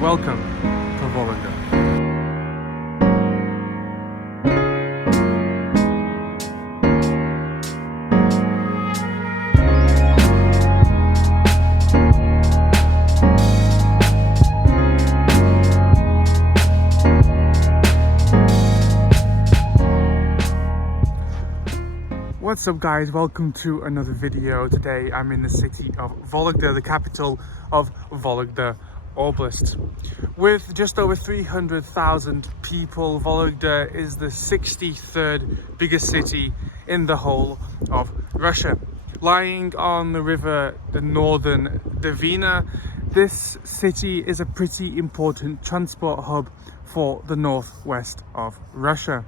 Welcome to Vologda. What's up guys, welcome to another video. Today I'm in the city of Vologda, the capital of Vologda Oblast. With just over 300,000 people, Vologda is the 63rd biggest city in the whole of Russia. Lying on the river, the northern Dvina, this city is a pretty important transport hub for the northwest of Russia.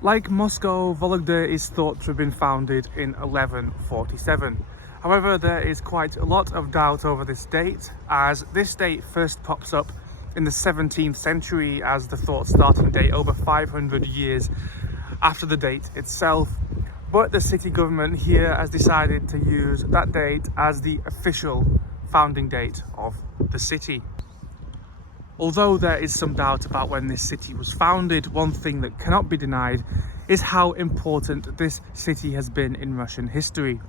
Like Moscow, Vologda is thought to have been founded in 1147. However, there is quite a lot of doubt over this date, as this date first pops up in the 17th century as the thought starting date, over 500 years after the date itself. But the city government here has decided to use that date as the official founding date of the city. Although there is some doubt about when this city was founded, one thing that cannot be denied is how important this city has been in Russian history.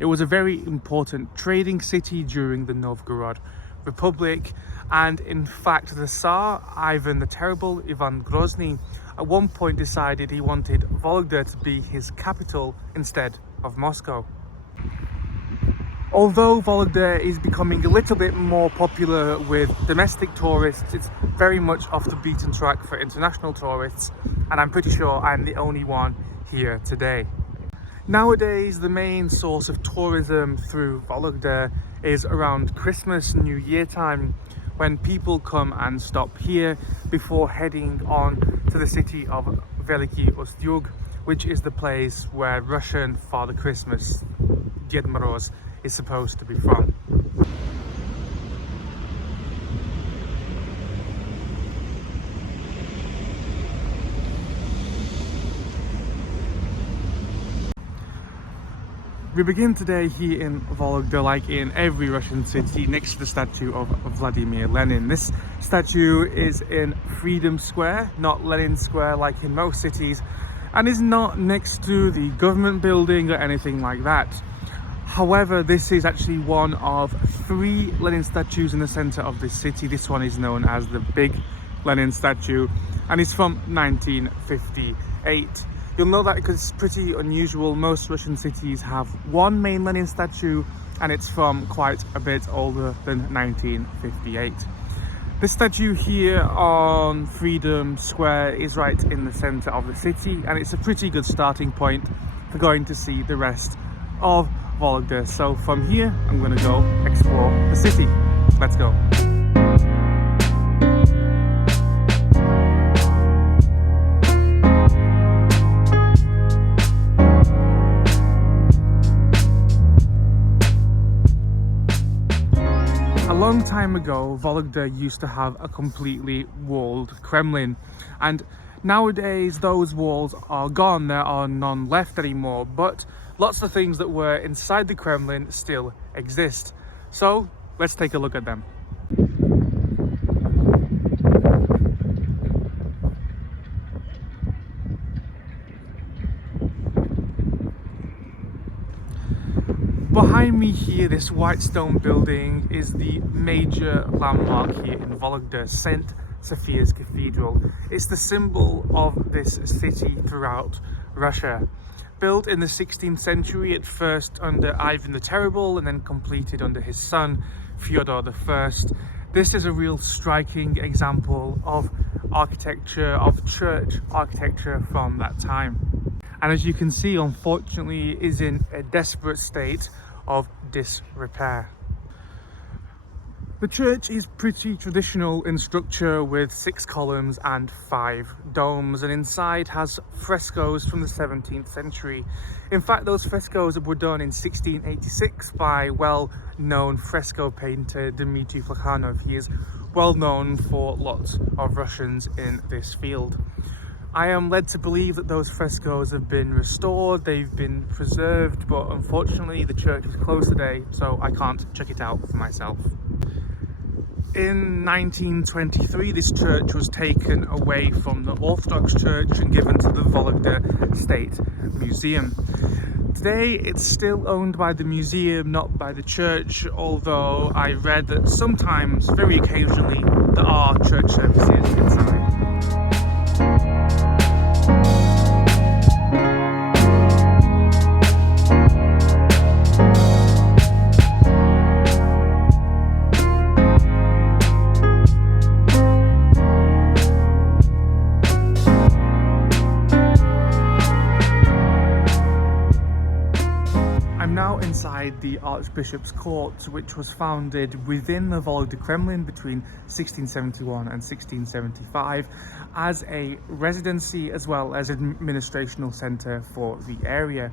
It was a very important trading city during the Novgorod Republic, and in fact the Tsar, Ivan the Terrible, Ivan Grozny, at one point decided he wanted Vologda to be his capital instead of Moscow. Although Vologda is becoming a little bit more popular with domestic tourists, it's very much off the beaten track for international tourists, and I'm pretty sure I'm the only one here today. Nowadays, the main source of tourism through Vologda is around Christmas, New Year time, when people come and stop here before heading on to the city of Veliki Ustyug, which is the place where Russian Father Christmas, Ded Moroz, is supposed to be from. We begin today here in Vologda, like in every Russian city, next to the statue of Vladimir Lenin. This statue is in Freedom Square, not Lenin Square like in most cities, and is not next to the government building or anything like that. However, this is actually one of 3 Lenin statues in the center of this city. This one is known as the Big Lenin Statue, and it's from 1958. You'll know that because it's pretty unusual. Most Russian cities have one main Lenin statue, and it's from quite a bit older than 1958. This statue here on Freedom Square is right in the center of the city, and it's a pretty good starting point for going to see the rest of Vologda. So from here, I'm going to go explore the city. Let's go. A long time ago, Vologda used to have a completely walled Kremlin, and nowadays those walls are gone. There are none left anymore, but lots of things that were inside the Kremlin still exist. So let's take a look at them. Behind me here, this white stone building is the major landmark here in Vologda, St. Sophia's Cathedral. It's the symbol of this city throughout Russia. Built in the 16th century, at first under Ivan the Terrible and then completed under his son Fyodor I. This is a real striking example of architecture, of church architecture from that time. And as you can see, unfortunately, it is in a desperate state of disrepair. The church is pretty traditional in structure, with 6 columns and 5 domes, and inside has frescoes from the 17th century. In fact, those frescoes were done in 1686 by well-known fresco painter Dmitry Plekhanov. He is well known for lots of Russians in this field. I am led to believe that those frescoes have been restored, they've been preserved, but unfortunately the church is closed today, so I can't check it out for myself. In 1923, this church was taken away from the Orthodox Church and given to the Vologda State Museum. Today, it's still owned by the museum, not by the church, although I read that sometimes, very occasionally, there are church services inside. Inside the Archbishops Court, which was founded within the Vologda Kremlin between 1671 and 1675 as a residency as well as administrational centre for the area.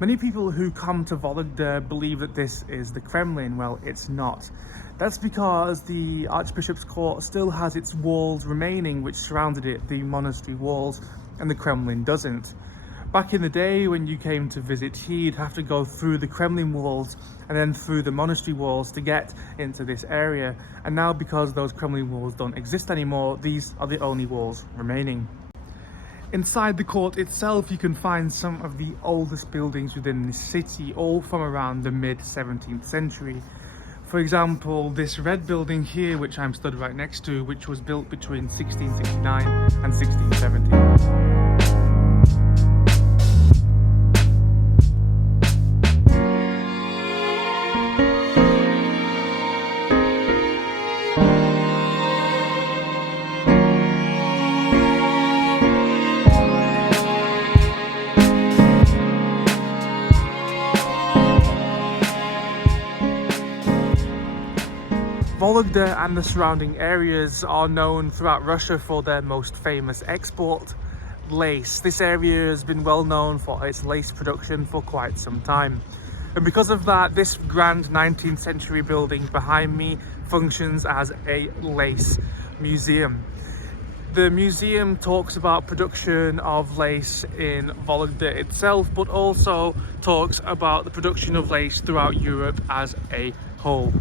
Many people who come to Vologda believe that this is the Kremlin. Well, it's not. That's because the Archbishop's Court still has its walls remaining which surrounded it, the monastery walls, and the Kremlin doesn't. Back in the day when you came to visit here, you'd have to go through the Kremlin walls and then through the monastery walls to get into this area. And now, because those Kremlin walls don't exist anymore, these are the only walls remaining. Inside the court itself, you can find some of the oldest buildings within this city, all from around the mid-17th century. For example, this red building here, which I'm stood right next to, which was built between 1669 and 1670. Vologda and the surrounding areas are known throughout Russia for their most famous export, lace. This area has been well known for its lace production for quite some time. And because of that, this grand 19th century building behind me functions as a lace museum. The museum talks about production of lace in Vologda itself, but also talks about the production of lace throughout Europe as a whole.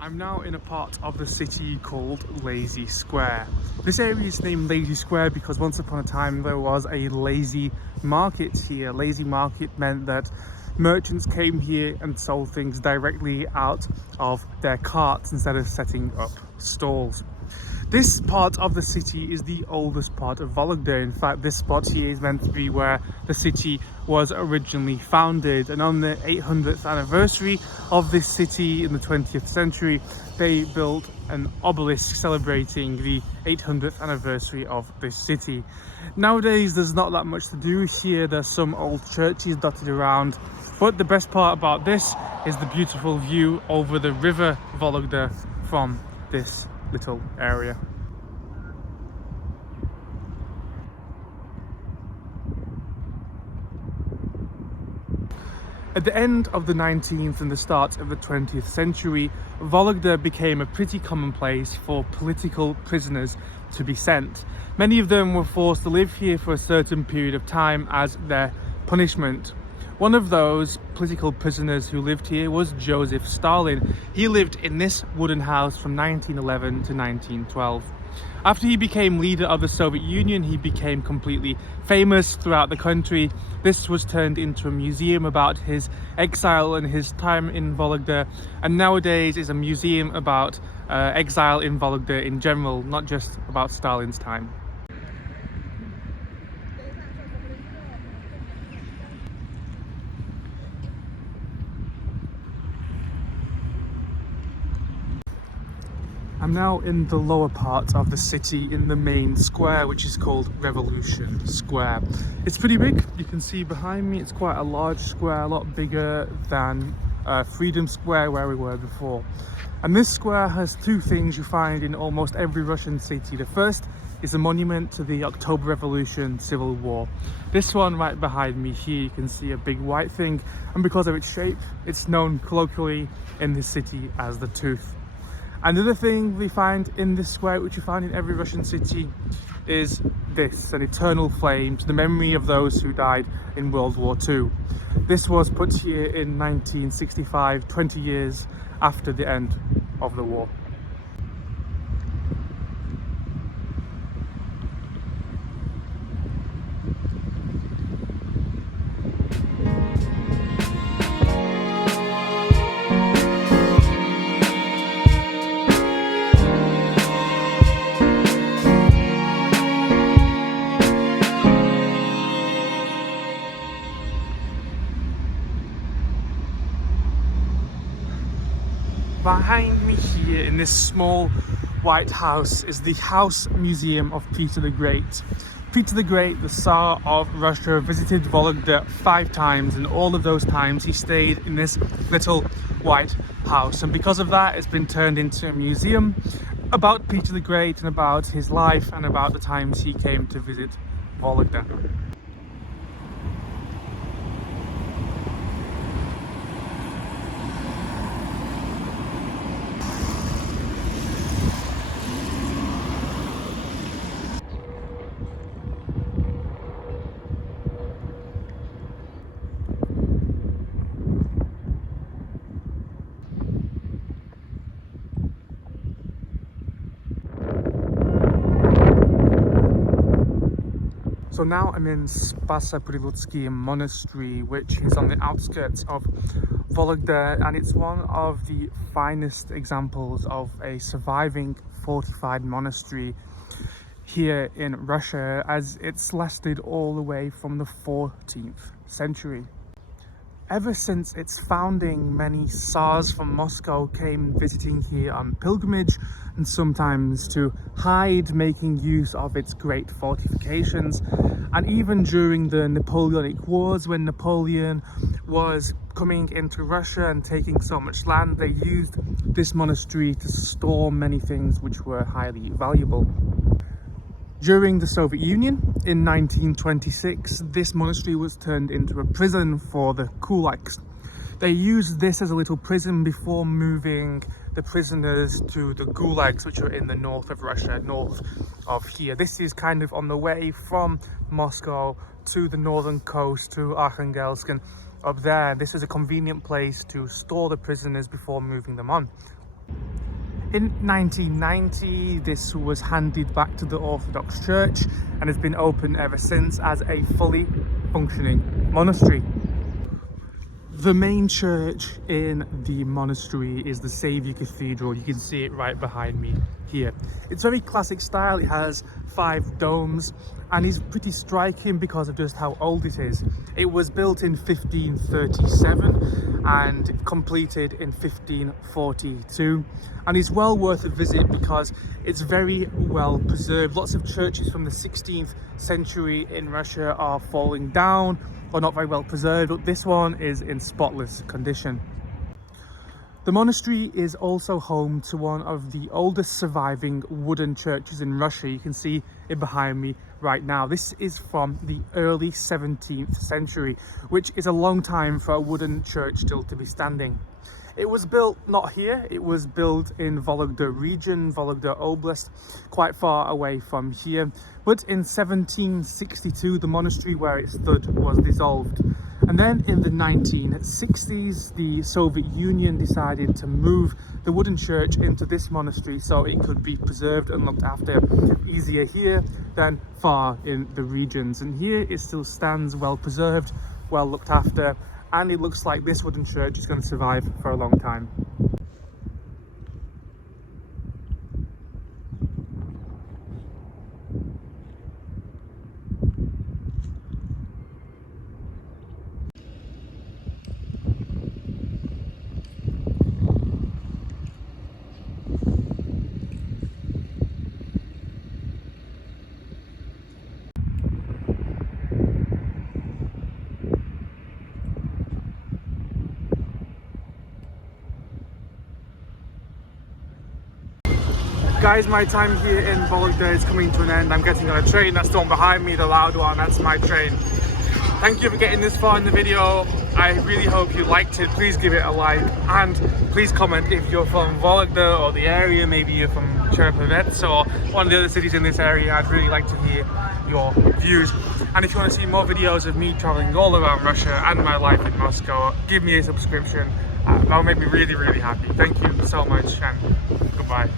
I'm now in a part of the city called Lazy Square. This area is named Lazy Square because once upon a time there was a lazy market here. Lazy market meant that merchants came here and sold things directly out of their carts instead of setting up stalls. This part of the city is the oldest part of Vologda. In fact, this spot here is meant to be where the city was originally founded. And on the 800th anniversary of this city in the 20th century, they built an obelisk celebrating the 800th anniversary of this city. Nowadays, there's not that much to do here. There's some old churches dotted around. But the best part about this is the beautiful view over the river Vologda from this little area. At the end of the 19th and the start of the 20th century, Vologda became a pretty common place for political prisoners to be sent. Many of them were forced to live here for a certain period of time as their punishment. One of those political prisoners who lived here was Joseph Stalin. He lived in this wooden house from 1911 to 1912. After he became leader of the Soviet Union, he became completely famous throughout the country. This was turned into a museum about his exile and his time in Vologda, and nowadays is a museum about exile in Vologda in general, not just about Stalin's time. I'm now in the lower part of the city in the main square, which is called Revolution Square. It's pretty big. You can see behind me it's quite a large square, a lot bigger than Freedom Square where we were before. And this square has two things you find in almost every Russian city. The first is a monument to the October Revolution Civil War. This one right behind me here, you can see a big white thing, and because of its shape, it's known colloquially in this city as the Tooth. Another thing we find in this square, which you find in every Russian city, is this, an eternal flame to the memory of those who died in World War II. This was put here in 1965, 20 years after the end of the war. Behind me here in this small white house is the House Museum of Peter the Great. Peter the Great, the Tsar of Russia, visited Vologda 5 times, and all of those times he stayed in this little white house, and because of that it's been turned into a museum about Peter the Great and about his life and about the times he came to visit Vologda. So now I'm in Spaso-Priludsky Monastery, which is on the outskirts of Vologda, and it's one of the finest examples of a surviving fortified monastery here in Russia, as it's lasted all the way from the 14th century. Ever since its founding, many Tsars from Moscow came visiting here on pilgrimage, and sometimes to hide, making use of its great fortifications. And even during the Napoleonic Wars, when Napoleon was coming into Russia and taking so much land, they used this monastery to store many things which were highly valuable. During the Soviet Union in 1926, this monastery was turned into a prison for the kulaks. They used this as a little prison before moving the prisoners to the gulags, which are in the north of Russia, north of here. This is kind of on the way from Moscow to the northern coast, to Arkhangelsk, and up there. This is a convenient place to store the prisoners before moving them on. In 1990, this was handed back to the Orthodox Church and has been open ever since as a fully functioning monastery. The main church in the monastery is the Saviour Cathedral. You can see it right behind me here. It's very classic style. It has 5 domes and is pretty striking because of just how old it is. It was built in 1537 and completed in 1542, and is well worth a visit because it's very well preserved. Lots of churches from the 16th century in Russia are falling down or not very well preserved, but this one is in spotless condition. The monastery is also home to one of the oldest surviving wooden churches in Russia. You can see it behind me right now. This is from the early 17th century, which is a long time for a wooden church still to be standing. It was built not here, it was built in Vologda region, Vologda Oblast, quite far away from here. But in 1762, the monastery where it stood was dissolved. And then in the 1960s, the Soviet Union decided to move the wooden church into this monastery so it could be preserved and looked after easier here than far in the regions. And here it still stands well preserved, well looked after, and it looks like this wooden church is going to survive for a long time. Guys, my time here in Vologda is coming to an end. I'm getting on a train. That's the one behind me, the loud one. That's my train. Thank you for getting this far in the video. I really hope you liked it. Please give it a like and please comment if you're from Vologda or the area. Maybe you're from Chernobyl or one of the other cities in this area. I'd really like to hear your views. And if you want to see more videos of me traveling all around Russia and my life in Moscow, give me a subscription. That'll make me really, really happy. Thank you so much and goodbye.